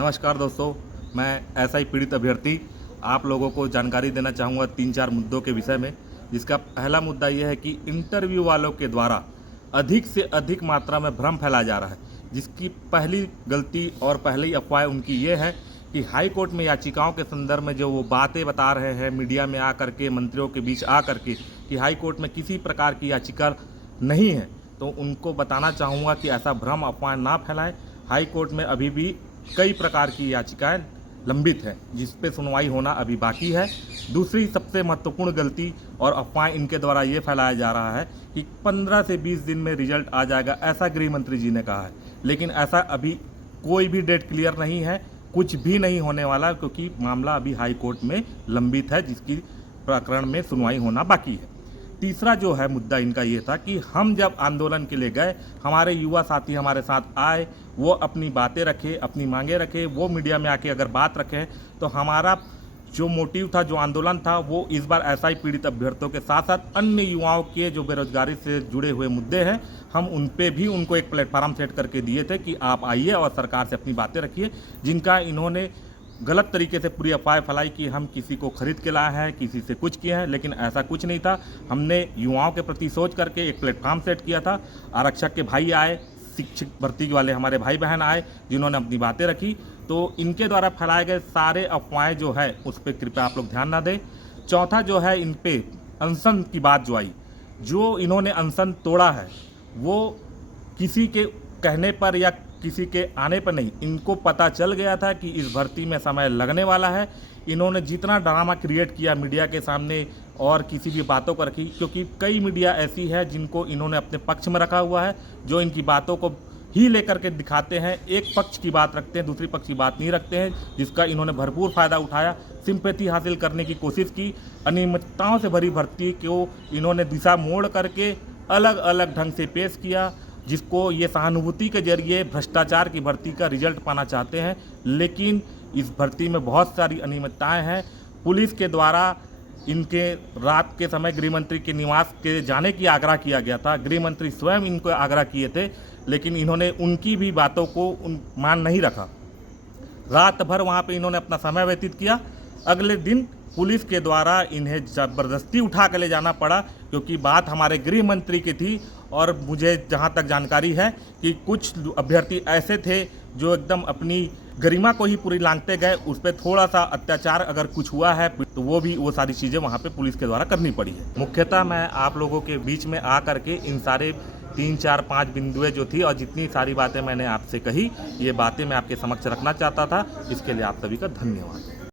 नमस्कार दोस्तों, मैं ऐसा ही पीड़ित अभ्यर्थी आप लोगों को जानकारी देना चाहूँगा 3-4 मुद्दों के विषय में। जिसका पहला मुद्दा ये है कि इंटरव्यू वालों के द्वारा अधिक से अधिक मात्रा में भ्रम फैलाया जा रहा है। जिसकी पहली गलती और पहली अफवाह उनकी ये है कि हाई कोर्ट में याचिकाओं के संदर्भ में जो वो बातें बता रहे हैं मीडिया में आकर के, मंत्रियों के बीच आकर के, कि हाई कोर्ट में किसी प्रकार की याचिका नहीं है, तो उनको बताना चाहूँगा कि ऐसा भ्रम अफवाह ना फैलाएं। हाई कोर्ट में अभी भी कई प्रकार की याचिकाएं लंबित हैं जिस पे सुनवाई होना अभी बाकी है। दूसरी सबसे महत्वपूर्ण गलती और अफवाह इनके द्वारा ये फैलाया जा रहा है कि 15 से 20 दिन में रिजल्ट आ जाएगा, ऐसा गृह मंत्री जी ने कहा है। लेकिन ऐसा अभी कोई भी डेट क्लियर नहीं है, कुछ भी नहीं होने वाला, क्योंकि मामला अभी हाई कोर्ट में लंबित है जिसकी प्रकरण में सुनवाई होना बाकी है। तीसरा जो है मुद्दा इनका ये था कि हम जब आंदोलन के लिए गए, हमारे युवा साथी हमारे साथ आए, वो अपनी बातें रखे, अपनी मांगे रखे, वो मीडिया में आके अगर बात रखें, तो हमारा जो मोटिव था, जो आंदोलन था, वो इस बार ऐसा ही पीड़ित अभ्यर्थियों के साथ साथ अन्य युवाओं के जो बेरोजगारी से जुड़े हुए मुद्दे हैं, हम उन पे भी उनको एक प्लेटफार्म सेट करके दिए थे कि आप आइए और सरकार से अपनी बातें रखिए। जिनका इन्होंने गलत तरीके से पूरी अफवाह फैलाई कि हम किसी को खरीद के लाए हैं, किसी से कुछ किए हैं, लेकिन ऐसा कुछ नहीं था। हमने युवाओं के प्रति सोच करके एक प्लेटफार्म सेट किया था। आरक्षक के भाई आए, शिक्षक भर्ती वाले हमारे भाई बहन आए, जिन्होंने अपनी बातें रखी। तो इनके द्वारा फैलाए गए सारे अफवाहें जो है उस पर कृपया आप लोग ध्यान ना दें। चौथा जो है, इन पे अनशन की बात जो आई, जो इन्होंने अनशन तोड़ा है वो किसी के कहने पर या किसी के आने पर नहीं, इनको पता चल गया था कि इस भर्ती में समय लगने वाला है। इन्होंने जितना ड्रामा क्रिएट किया मीडिया के सामने और किसी भी बातों को रखी, क्योंकि कई मीडिया ऐसी है जिनको इन्होंने अपने पक्ष में रखा हुआ है, जो इनकी बातों को ही लेकर के दिखाते हैं, एक पक्ष की बात रखते हैं, दूसरी पक्ष की बात नहीं रखते हैं, जिसका इन्होंने भरपूर फ़ायदा उठाया, सिंपैथी हासिल करने की कोशिश की। अनियमितताओं से भरी भर्ती को इन्होंने दिशा मोड़ करके अलग अलग ढंग से पेश किया, जिसको ये सहानुभूति के जरिए भ्रष्टाचार की भर्ती का रिजल्ट पाना चाहते हैं। लेकिन इस भर्ती में बहुत सारी अनियमितताएं हैं। पुलिस के द्वारा इनके रात के समय गृह मंत्री के निवास के जाने की आग्रह किया गया था, गृह मंत्री स्वयं इनको आग्रह किए थे, लेकिन इन्होंने उनकी भी बातों को मान नहीं रखा। रात भर वहाँ पे इन्होंने अपना समय व्यतीत किया। अगले दिन पुलिस के द्वारा इन्हें ज़बरदस्ती उठा कर ले जाना पड़ा, क्योंकि बात हमारे गृह मंत्री की थी। और मुझे जहाँ तक जानकारी है कि कुछ अभ्यर्थी ऐसे थे जो एकदम अपनी गरिमा को ही पूरी लांघते गए, उस पर थोड़ा सा अत्याचार अगर कुछ हुआ है तो वो सारी चीज़ें वहाँ पे पुलिस के द्वारा करनी पड़ी है। मुख्यतः मैं आप लोगों के बीच में आ करके इन सारे 3, 4, 5 बिंदुएं जो थी और जितनी सारी बातें मैंने आपसे कही, ये बातें मैं आपके समक्ष रखना चाहता था। इसके लिए आप सभी का धन्यवाद।